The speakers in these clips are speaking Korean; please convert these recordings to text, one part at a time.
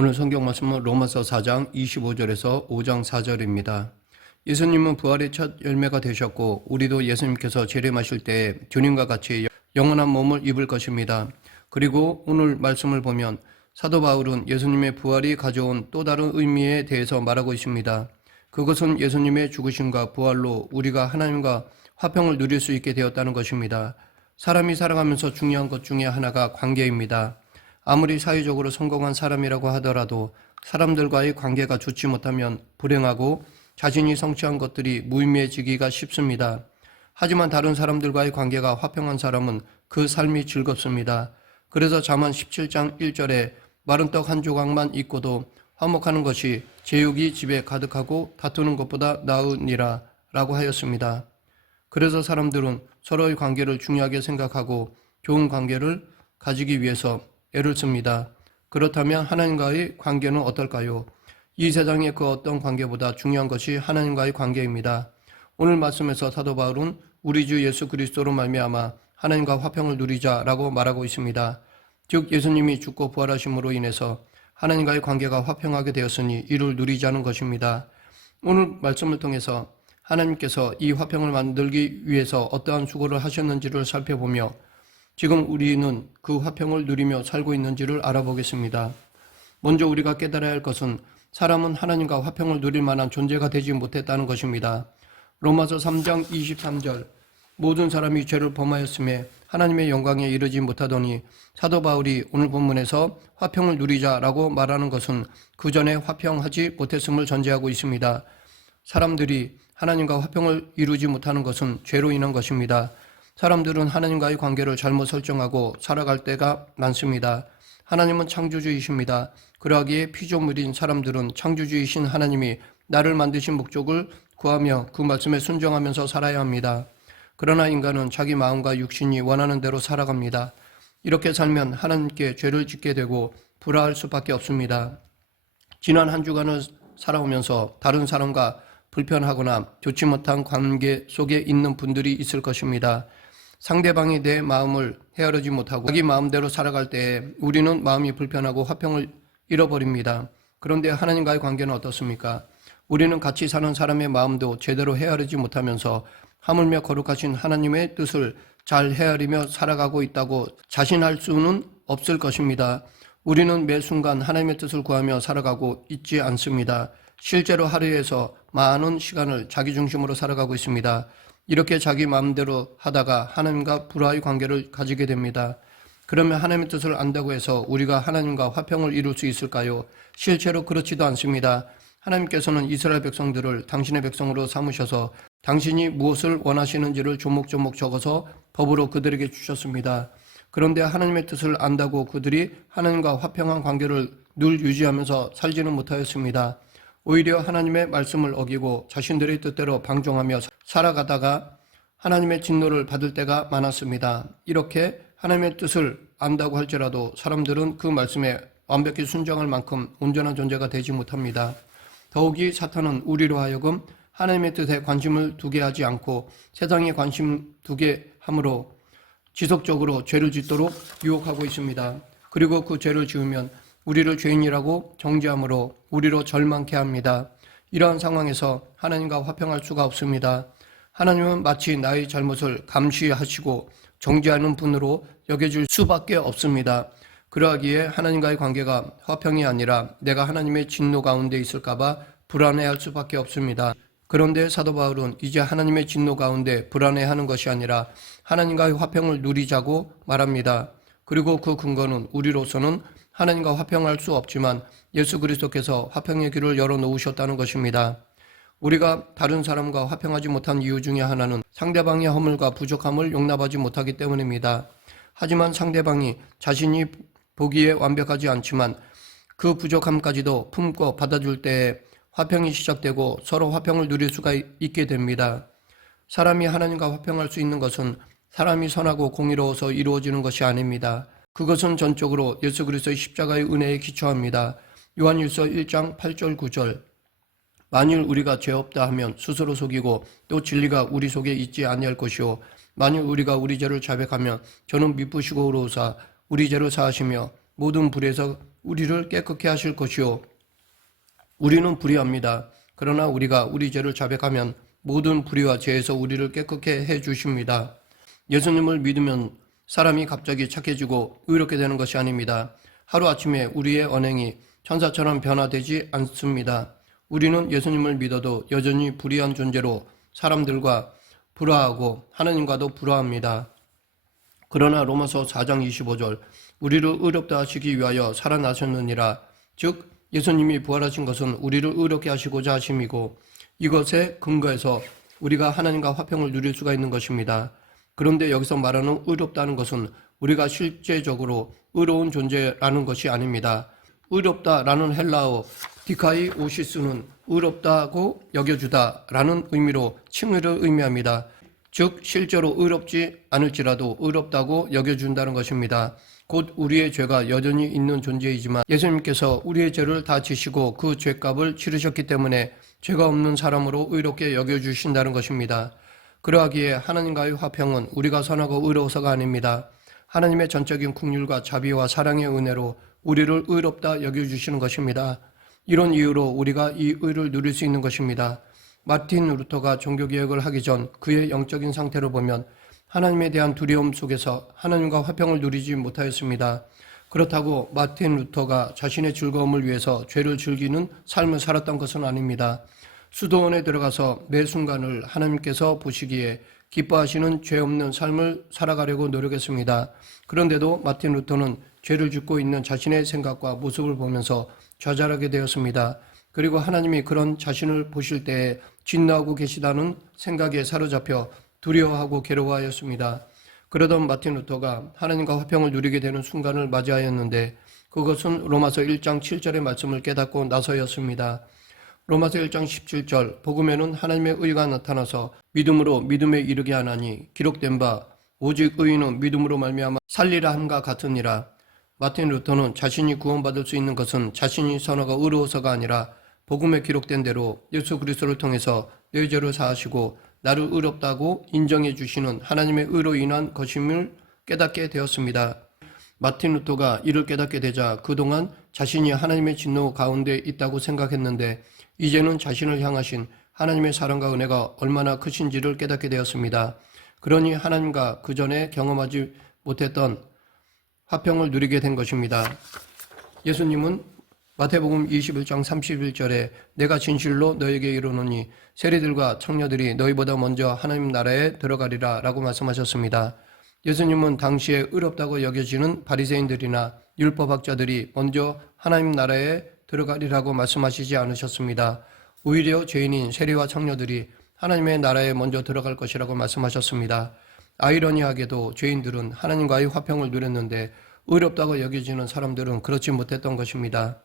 오늘 성경 말씀은 로마서 4장 25절에서 5장 4절입니다. 예수님은 부활의 첫 열매가 되셨고 우리도 예수님께서 재림하실 때에 주님과 같이 영원한 몸을 입을 것입니다. 그리고 오늘 말씀을 보면 사도 바울은 예수님의 부활이 가져온 또 다른 의미에 대해서 말하고 있습니다. 그것은 예수님의 죽으심과 부활로 우리가 하나님과 화평을 누릴 수 있게 되었다는 것입니다. 사람이 살아가면서 중요한 것 중에 하나가 관계입니다. 아무리 사회적으로 성공한 사람이라고 하더라도 사람들과의 관계가 좋지 못하면 불행하고 자신이 성취한 것들이 무의미해지기가 쉽습니다. 하지만 다른 사람들과의 관계가 화평한 사람은 그 삶이 즐겁습니다. 그래서 잠언 17장 1절에 마른 떡 한 조각만 있고도 화목하는 것이 제육이 집에 가득하고 다투는 것보다 나으니라 라고 하였습니다. 그래서 사람들은 서로의 관계를 중요하게 생각하고 좋은 관계를 가지기 위해서 애를 씁니다. 그렇다면 하나님과의 관계는 어떨까요? 이 세상의 그 어떤 관계보다 중요한 것이 하나님과의 관계입니다. 오늘 말씀에서 사도 바울은 우리 주 예수 그리스도로 말미암아 하나님과 화평을 누리자라고 말하고 있습니다. 즉 예수님이 죽고 부활하심으로 인해서 하나님과의 관계가 화평하게 되었으니 이를 누리자는 것입니다. 오늘 말씀을 통해서 하나님께서 이 화평을 만들기 위해서 어떠한 수고를 하셨는지를 살펴보며 지금 우리는 그 화평을 누리며 살고 있는지를 알아보겠습니다. 먼저 우리가 깨달아야 할 것은 사람은 하나님과 화평을 누릴 만한 존재가 되지 못했다는 것입니다. 로마서 3장 23절 모든 사람이 죄를 범하였음에 하나님의 영광에 이르지 못하더니 사도 바울이 오늘 본문에서 화평을 누리자라고 말하는 것은 그 전에 화평하지 못했음을 전제하고 있습니다. 사람들이 하나님과 화평을 이루지 못하는 것은 죄로 인한 것입니다. 사람들은 하나님과의 관계를 잘못 설정하고 살아갈 때가 많습니다. 하나님은 창조주이십니다. 그러하기에 피조물인 사람들은 창조주이신 하나님이 나를 만드신 목적을 구하며 그 말씀에 순종하면서 살아야 합니다. 그러나 인간은 자기 마음과 육신이 원하는 대로 살아갑니다. 이렇게 살면 하나님께 죄를 짓게 되고 불화할 수밖에 없습니다. 지난 한 주간을 살아오면서 다른 사람과 불편하거나 좋지 못한 관계 속에 있는 분들이 있을 것입니다. 상대방이 내 마음을 헤아리지 못하고 자기 마음대로 살아갈 때에 우리는 마음이 불편하고 화평을 잃어버립니다. 그런데 하나님과의 관계는 어떻습니까? 우리는 같이 사는 사람의 마음도 제대로 헤아리지 못하면서 하물며 거룩하신 하나님의 뜻을 잘 헤아리며 살아가고 있다고 자신할 수는 없을 것입니다. 우리는 매 순간 하나님의 뜻을 구하며 살아가고 있지 않습니다. 실제로 하루에서 많은 시간을 자기 중심으로 살아가고 있습니다. 이렇게 자기 마음대로 하다가 하나님과 불화의 관계를 가지게 됩니다. 그러면 하나님의 뜻을 안다고 해서 우리가 하나님과 화평을 이룰 수 있을까요? 실제로 그렇지도 않습니다. 하나님께서는 이스라엘 백성들을 당신의 백성으로 삼으셔서 당신이 무엇을 원하시는지를 조목조목 적어서 법으로 그들에게 주셨습니다. 그런데 하나님의 뜻을 안다고 그들이 하나님과 화평한 관계를 늘 유지하면서 살지는 못하였습니다. 오히려 하나님의 말씀을 어기고 자신들의 뜻대로 방종하며 살아가다가 하나님의 진노를 받을 때가 많았습니다. 이렇게 하나님의 뜻을 안다고 할지라도 사람들은 그 말씀에 완벽히 순종할 만큼 온전한 존재가 되지 못합니다. 더욱이 사탄은 우리로 하여금 하나님의 뜻에 관심을 두게 하지 않고 세상에 관심 두게 함으로 지속적으로 죄를 짓도록 유혹하고 있습니다. 그리고 그 죄를 지으면 우리를 죄인이라고 정죄함으로 우리로 절망케 합니다. 이러한 상황에서 하나님과 화평할 수가 없습니다. 하나님은 마치 나의 잘못을 감시하시고 정죄하는 분으로 여겨줄 수밖에 없습니다. 그러하기에 하나님과의 관계가 화평이 아니라 내가 하나님의 진노 가운데 있을까봐 불안해할 수밖에 없습니다. 그런데 사도 바울은 이제 하나님의 진노 가운데 불안해하는 것이 아니라 하나님과의 화평을 누리자고 말합니다. 그리고 그 근거는 우리로서는 하나님과 화평할 수 없지만 예수 그리스도께서 화평의 길을 열어놓으셨다는 것입니다. 우리가 다른 사람과 화평하지 못한 이유 중에 하나는 상대방의 허물과 부족함을 용납하지 못하기 때문입니다. 하지만 상대방이 자신이 보기에 완벽하지 않지만 그 부족함까지도 품고 받아줄 때에 화평이 시작되고 서로 화평을 누릴 수가 있게 됩니다. 사람이 하나님과 화평할 수 있는 것은 사람이 선하고 공의로워서 이루어지는 것이 아닙니다. 그것은 전적으로 예수 그리스도의 십자가의 은혜에 기초합니다. 요한일서 1장 8절 9절 만일 우리가 죄 없다 하면 스스로 속이고 또 진리가 우리 속에 있지 아니할 것이요 만일 우리가 우리 죄를 자백하면 저는 미쁘시고 의로우사 우리 죄를 사하시며 모든 불의에서 우리를 깨끗게 하실 것이요 우리는 불의합니다. 그러나 우리가 우리 죄를 자백하면 모든 불의와 죄에서 우리를 깨끗게 해 주십니다. 예수님을 믿으면 사람이 갑자기 착해지고 의롭게 되는 것이 아닙니다. 하루아침에 우리의 언행이 천사처럼 변화되지 않습니다. 우리는 예수님을 믿어도 여전히 불의한 존재로 사람들과 불화하고 하나님과도 불화합니다. 그러나 로마서 4장 25절 우리를 의롭다 하시기 위하여 살아나셨느니라. 즉 예수님이 부활하신 것은 우리를 의롭게 하시고자 하심이고 이것에 근거해서 우리가 하나님과 화평을 누릴 수가 있는 것입니다. 그런데 여기서 말하는 의롭다는 것은 우리가 실제적으로 의로운 존재라는 것이 아닙니다. 의롭다라는 헬라어 디카이 오시스는 의롭다고 여겨주다라는 의미로 칭의를 의미합니다. 즉 실제로 의롭지 않을지라도 의롭다고 여겨준다는 것입니다. 곧 우리의 죄가 여전히 있는 존재이지만 예수님께서 우리의 죄를 다 지시고 그 죄값을 치르셨기 때문에 죄가 없는 사람으로 의롭게 여겨주신다는 것입니다. 그러하기에 하나님과의 화평은 우리가 선하고 의로워서가 아닙니다. 하나님의 전적인 긍휼과 자비와 사랑의 은혜로 우리를 의롭다 여겨주시는 것입니다. 이런 이유로 우리가 이 의를 누릴 수 있는 것입니다. 마틴 루터가 종교개혁을 하기 전 그의 영적인 상태를 보면 하나님에 대한 두려움 속에서 하나님과 화평을 누리지 못하였습니다. 그렇다고 마틴 루터가 자신의 즐거움을 위해서 죄를 즐기는 삶을 살았던 것은 아닙니다. 수도원에 들어가서 매 순간을 하나님께서 보시기에 기뻐하시는 죄 없는 삶을 살아가려고 노력했습니다. 그런데도 마틴 루터는 죄를 짓고 있는 자신의 생각과 모습을 보면서 좌절하게 되었습니다. 그리고 하나님이 그런 자신을 보실 때에 진노하고 계시다는 생각에 사로잡혀 두려워하고 괴로워하였습니다. 그러던 마틴 루터가 하나님과 화평을 누리게 되는 순간을 맞이하였는데 그것은 로마서 1장 7절의 말씀을 깨닫고 나서였습니다. 로마서 1장 17절 복음에는 하나님의 의가 나타나서 믿음으로 믿음에 이르게 하나니 기록된 바 오직 의인은 믿음으로 말미암아 살리라 함과 같으니라. 마틴 루터는 자신이 구원받을 수 있는 것은 자신이 선하고 의로워서가 아니라 복음에 기록된 대로 예수 그리스도를 통해서 내 죄를 사하시고 나를 의롭다고 인정해 주시는 하나님의 의로 인한 것임을 깨닫게 되었습니다. 마틴 루터가 이를 깨닫게 되자 그동안 자신이 하나님의 진노 가운데 있다고 생각했는데 이제는 자신을 향하신 하나님의 사랑과 은혜가 얼마나 크신지를 깨닫게 되었습니다. 그러니 하나님과 그 전에 경험하지 못했던 화평을 누리게 된 것입니다. 예수님은 마태복음 21장 31절에 내가 진실로 너에게 이르노니 세리들과 청녀들이 너희보다 먼저 하나님 나라에 들어가리라 라고 말씀하셨습니다. 예수님은 당시에 의롭다고 여겨지는 바리새인들이나 율법학자들이 먼저 하나님 나라에 들어가리라고 말씀하시지 않으셨습니다. 오히려 죄인인 세리와 청녀들이 하나님의 나라에 먼저 들어갈 것이라고 말씀하셨습니다. 아이러니하게도 죄인들은 하나님과의 화평을 누렸는데 의롭다고 여겨지는 사람들은 그렇지 못했던 것입니다.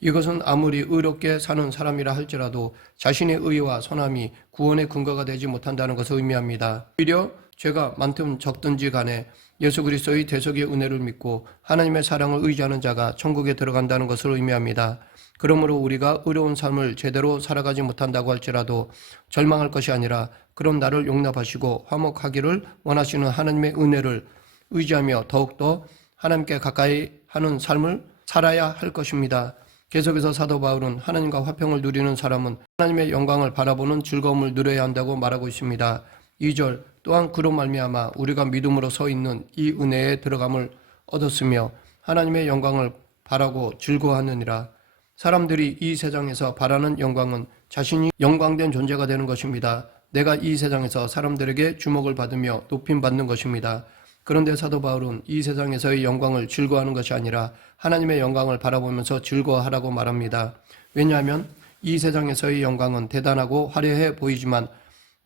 이것은 아무리 의롭게 사는 사람이라 할지라도 자신의 의와 선함이 구원의 근거가 되지 못한다는 것을 의미합니다. 오히려 죄가 많든 적든지 간에 예수 그리스도의 대속의 은혜를 믿고 하나님의 사랑을 의지하는 자가 천국에 들어간다는 것을 의미합니다. 그러므로 우리가 의로운 삶을 제대로 살아가지 못한다고 할지라도 절망할 것이 아니라 그런 나를 용납하시고 화목하기를 원하시는 하나님의 은혜를 의지하며 더욱더 하나님께 가까이 하는 삶을 살아야 할 것입니다. 계속해서 사도 바울은 하나님과 화평을 누리는 사람은 하나님의 영광을 바라보는 즐거움을 누려야 한다고 말하고 있습니다. 2절 또한 그로 말미암아 우리가 믿음으로 서 있는 이 은혜에 들어감을 얻었으며 하나님의 영광을 바라고 즐거워하느니라. 사람들이 이 세상에서 바라는 영광은 자신이 영광된 존재가 되는 것입니다. 내가 이 세상에서 사람들에게 주목을 받으며 높임받는 것입니다. 그런데 사도 바울은 이 세상에서의 영광을 즐거워하는 것이 아니라 하나님의 영광을 바라보면서 즐거워하라고 말합니다. 왜냐하면 이 세상에서의 영광은 대단하고 화려해 보이지만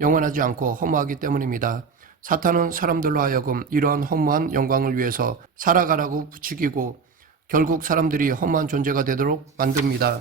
영원하지 않고 허무하기 때문입니다. 사탄은 사람들로 하여금 이러한 허무한 영광을 위해서 살아가라고 부추기고 결국 사람들이 허무한 존재가 되도록 만듭니다.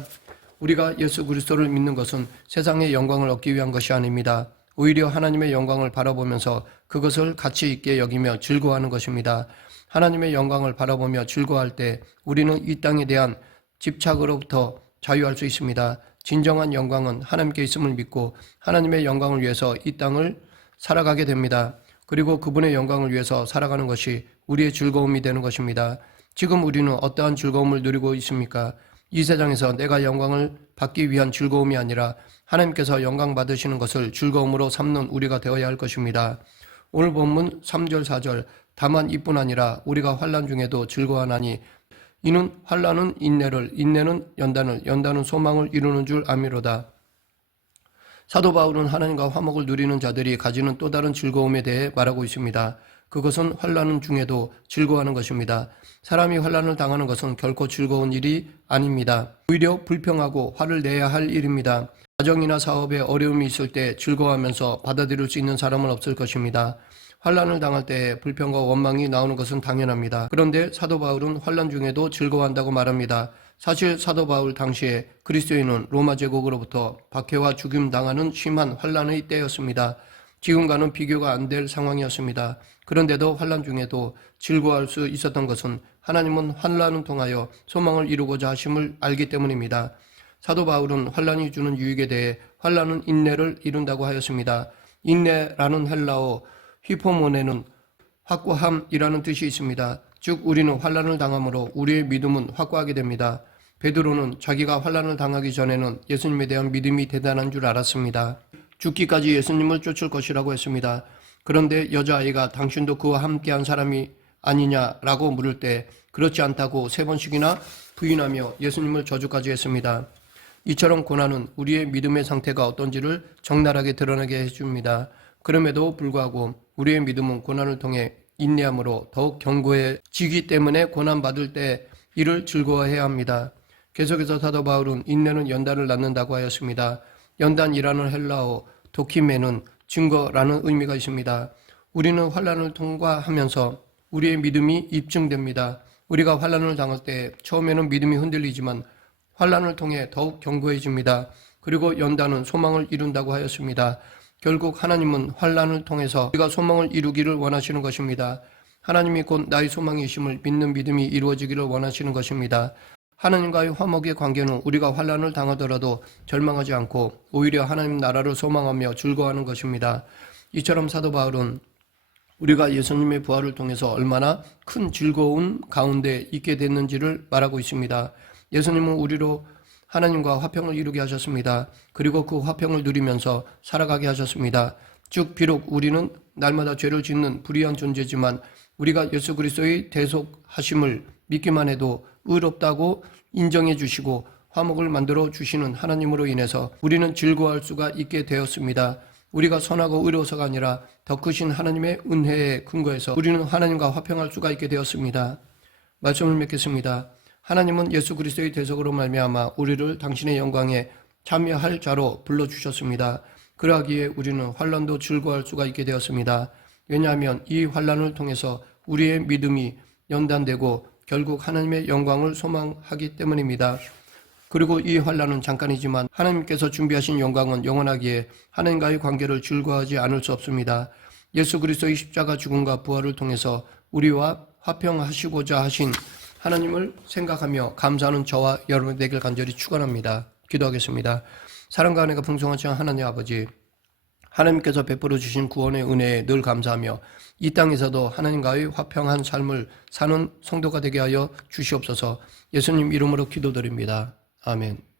우리가 예수 그리스도를 믿는 것은 세상의 영광을 얻기 위한 것이 아닙니다. 오히려 하나님의 영광을 바라보면서 그것을 가치 있게 여기며 즐거워하는 것입니다. 하나님의 영광을 바라보며 즐거워할 때 우리는 이 땅에 대한 집착으로부터 자유할 수 있습니다. 진정한 영광은 하나님께 있음을 믿고 하나님의 영광을 위해서 이 땅을 살아가게 됩니다. 그리고 그분의 영광을 위해서 살아가는 것이 우리의 즐거움이 되는 것입니다. 지금 우리는 어떠한 즐거움을 누리고 있습니까? 이 세상에서 내가 영광을 받기 위한 즐거움이 아니라 하나님께서 영광 받으시는 것을 즐거움으로 삼는 우리가 되어야 할 것입니다. 오늘 본문 3절 4절 다만 이뿐 아니라 우리가 환난 중에도 즐거워하나니 이는 환난은 인내를 인내는 연단을 연단은 소망을 이루는 줄 아미로다. 사도 바울은 하나님과 화목을 누리는 자들이 가지는 또 다른 즐거움에 대해 말하고 있습니다. 그것은 환난 중에도 즐거워하는 것입니다. 사람이 환난을 당하는 것은 결코 즐거운 일이 아닙니다. 오히려 불평하고 화를 내야 할 일입니다. 가정이나 사업에 어려움이 있을 때 즐거워하면서 받아들일 수 있는 사람은 없을 것입니다. 환난을 당할 때 불평과 원망이 나오는 것은 당연합니다. 그런데 사도 바울은 환난 중에도 즐거워한다고 말합니다. 사실 사도 바울 당시에 그리스도인은 로마 제국으로부터 박해와 죽임 당하는 심한 환난의 때였습니다. 지금과는 비교가 안 될 상황이었습니다. 그런데도 환난 중에도 즐거워할 수 있었던 것은 하나님은 환난을 통하여 소망을 이루고자 하심을 알기 때문입니다. 사도 바울은 환난이 주는 유익에 대해 환난은 인내를 이룬다고 하였습니다. 인내라는 헬라어 휘포모네는 확고함이라는 뜻이 있습니다. 즉 우리는 환난을 당함으로 우리의 믿음은 확고하게 됩니다. 베드로는 자기가 환난을 당하기 전에는 예수님에 대한 믿음이 대단한 줄 알았습니다. 죽기까지 예수님을 쫓을 것이라고 했습니다. 그런데 여자아이가 당신도 그와 함께한 사람이 아니냐라고 물을 때 그렇지 않다고 3번씩이나 부인하며 예수님을 저주까지 했습니다. 이처럼 고난은 우리의 믿음의 상태가 어떤지를 적나라하게 드러나게 해줍니다. 그럼에도 불구하고 우리의 믿음은 고난을 통해 인내함으로 더욱 견고해지기 때문에 고난받을 때 이를 즐거워해야 합니다. 계속해서 사도 바울은 인내는 연단을 낳는다고 하였습니다. 연단이라는 헬라어 도키메는 증거라는 의미가 있습니다. 우리는 환난을 통과하면서 우리의 믿음이 입증됩니다. 우리가 환난을 당할 때 처음에는 믿음이 흔들리지만 환난을 통해 더욱 견고해집니다. 그리고 연단은 소망을 이룬다고 하였습니다. 결국 하나님은 환난을 통해서 우리가 소망을 이루기를 원하시는 것입니다. 하나님이 곧 나의 소망이심을 믿는 믿음이 이루어지기를 원하시는 것입니다. 하나님과의 화목의 관계는 우리가 환난을 당하더라도 절망하지 않고 오히려 하나님 나라를 소망하며 즐거워하는 것입니다. 이처럼 사도 바울은 우리가 예수님의 부활을 통해서 얼마나 큰 즐거움 가운데 있게 됐는지를 말하고 있습니다. 예수님은 우리로 하나님과 화평을 이루게 하셨습니다. 그리고 그 화평을 누리면서 살아가게 하셨습니다. 즉 비록 우리는 날마다 죄를 짓는 불의한 존재지만 우리가 예수 그리스도의 대속하심을 믿기만 해도 의롭다고 인정해 주시고 화목을 만들어 주시는 하나님으로 인해서 우리는 즐거워할 수가 있게 되었습니다. 우리가 선하고 의로워서가 아니라 더 크신 하나님의 은혜에 근거해서 우리는 하나님과 화평할 수가 있게 되었습니다. 말씀을 맺겠습니다. 하나님은 예수 그리스도의 대속으로 말미암아 우리를 당신의 영광에 참여할 자로 불러주셨습니다. 그러하기에 우리는 환난도 즐거워할 수가 있게 되었습니다. 왜냐하면 이 환난을 통해서 우리의 믿음이 연단되고 결국 하나님의 영광을 소망하기 때문입니다. 그리고 이 환난은 잠깐이지만 하나님께서 준비하신 영광은 영원하기에 하나님과의 관계를 즐거워하지 않을 수 없습니다. 예수 그리스도의 십자가 죽음과 부활을 통해서 우리와 화평하시고자 하신 하나님을 생각하며 감사하는 저와 여러분 되길 간절히 축원합니다. 기도하겠습니다. 사랑과 은혜가 풍성하신 하나님 아버지, 하나님께서 베풀어 주신 구원의 은혜에 늘 감사하며 이 땅에서도 하나님과의 화평한 삶을 사는 성도가 되게 하여 주시옵소서. 예수님 이름으로 기도드립니다. 아멘.